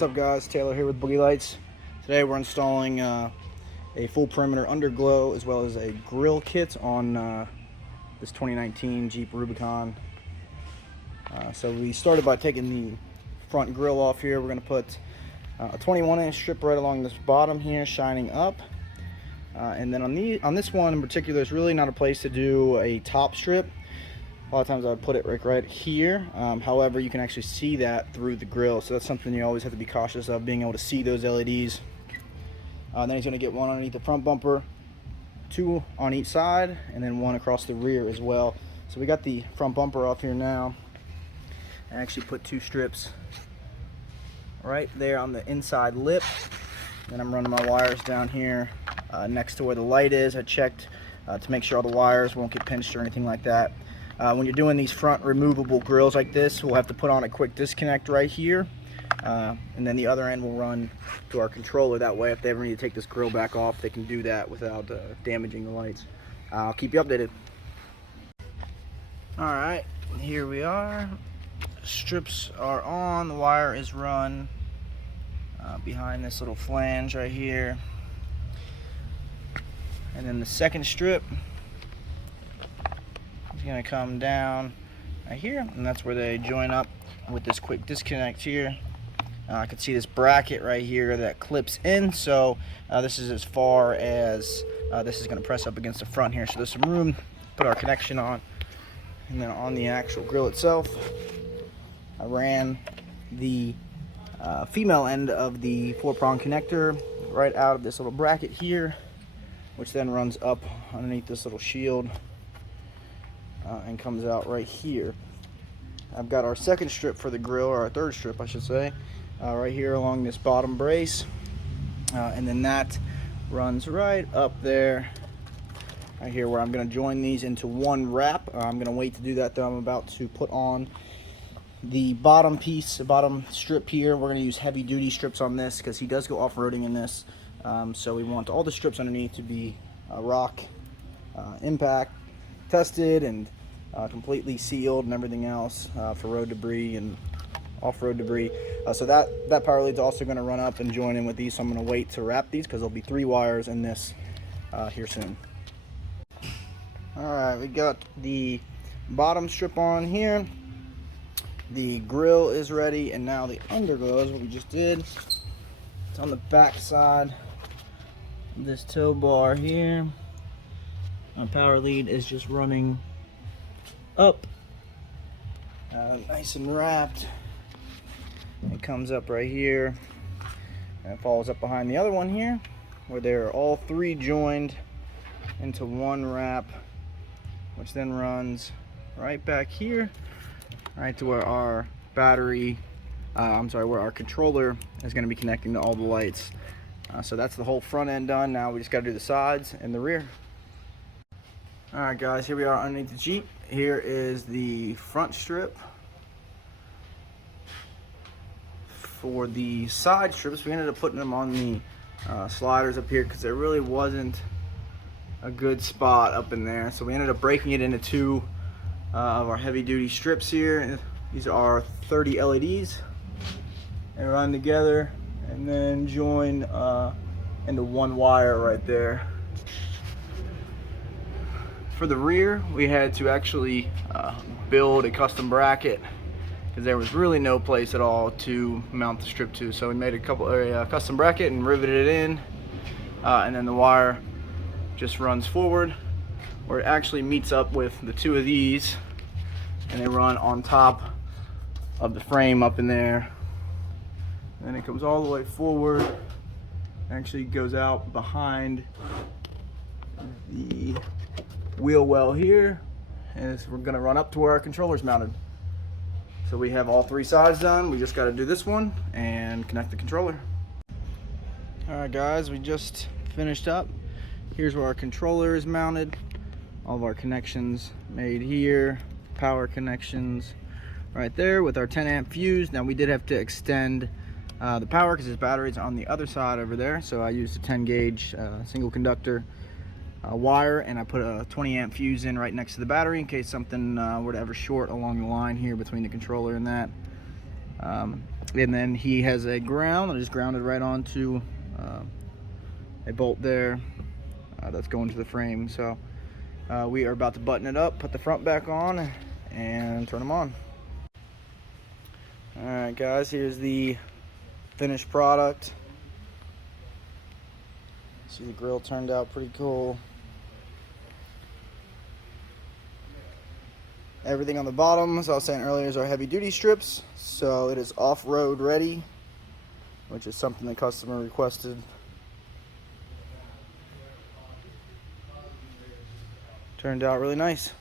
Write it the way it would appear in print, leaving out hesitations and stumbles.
What's up guys, Taylor here with BoogeyLights. Today we're installing a full perimeter underglow as well as a grill kit on this 2019 Jeep Rubicon. So we started by taking the front grill off here. We're going to put a 21-inch strip right along this bottom here, shining up. And then on this one in particular, there's really not a place to do a top strip. A lot of times I would put it right here. However, you can actually see that through the grill, so that's something you always have to be cautious of, being able to see those LEDs. Then he's going to get one underneath the front bumper, two on each side, and then one across the rear as well. So we got the front bumper off here now. I actually put two strips right there on the inside lip. Then I'm running my wires down here next to where the light is. I checked to make sure all the wires won't get pinched or anything like that. When you're doing these front removable grills like this, we'll have to put on a quick disconnect right here, and then the other end will run to our controller. That way, if they ever need to take this grill back off, they can do that without damaging the lights. I'll keep you updated. Alright, here we are. Strips are on, the wire is run behind this little flange right here. And then the second strip is going to come down right here, and that's where they join up with this quick disconnect here. I can see this bracket right here that clips in, so this is as far as this is going to press up against the front here, so there's some room to put our connection on. And then on the actual grill itself, I ran the female end of the 4-prong connector right out of this little bracket here, which then runs up underneath this little shield and comes out right here. I've got our second strip for the grill, or our third strip I should say, right here along this bottom brace, and then that runs right up there right here, where I'm going to join these into one wrap. I'm going to wait to do that though. I'm about to put on the bottom piece, the bottom strip here. We're going to use heavy duty strips on this because he does go off-roading in this, so we want all the strips underneath to be rock impact tested and completely sealed and everything else for road debris and off-road debris. So that power lead's also going to run up and join in with these, so I'm going to wait to wrap these because there'll be 3 wires in this here soon. Alright, we got the bottom strip on here. The grill is ready, and now the underglow is what we just did. It's on the back side of this tow bar here. Our power lead is just running up, nice and wrapped. It comes up right here and it falls up behind the other one here, where they're all 3 joined into one wrap, which then runs right back here, right to where our battery, where our controller is going to be connecting to all the lights. So that's the whole front end done. Now we just got to do the sides and the rear. Alright guys, here we are underneath the Jeep. Here is the front strip. For the side strips, we ended up putting them on the sliders up here because there really wasn't a good spot up in there. So we ended up breaking it into 2 of our heavy duty strips here. These are 30 LEDs. They run together and then join into one wire right there. For the rear, we had to actually build a custom bracket because there was really no place at all to mount the strip to. So we made a custom bracket and riveted it in, and then the wire just runs forward, where it actually meets up with the 2 of these, and they run on top of the frame up in there. And then it comes all the way forward, actually goes out behind the wheel well here, and we're going to run up to where our controller's mounted. So we have all 3 sides done. We just got to do this one and connect the controller. Alright guys, we just finished up. Here's where our controller is mounted. All of our connections made here. Power connections right there with our 10 amp fuse. Now we did have to extend the power because his battery's on the other side over there. So I used a 10 gauge single conductor wire, and I put a 20 amp fuse in right next to the battery in case something were to ever short along the line here between the controller and that. And then he has a ground that is grounded right onto a bolt there that's going to the frame. So we are about to button it up, put the front back on, and turn them on. Alright guys, here's the finished product. See, the grill turned out pretty cool. Everything on the bottom, as I was saying earlier, is our heavy duty strips, so it is off-road ready, which is something the customer requested. Turned out really nice.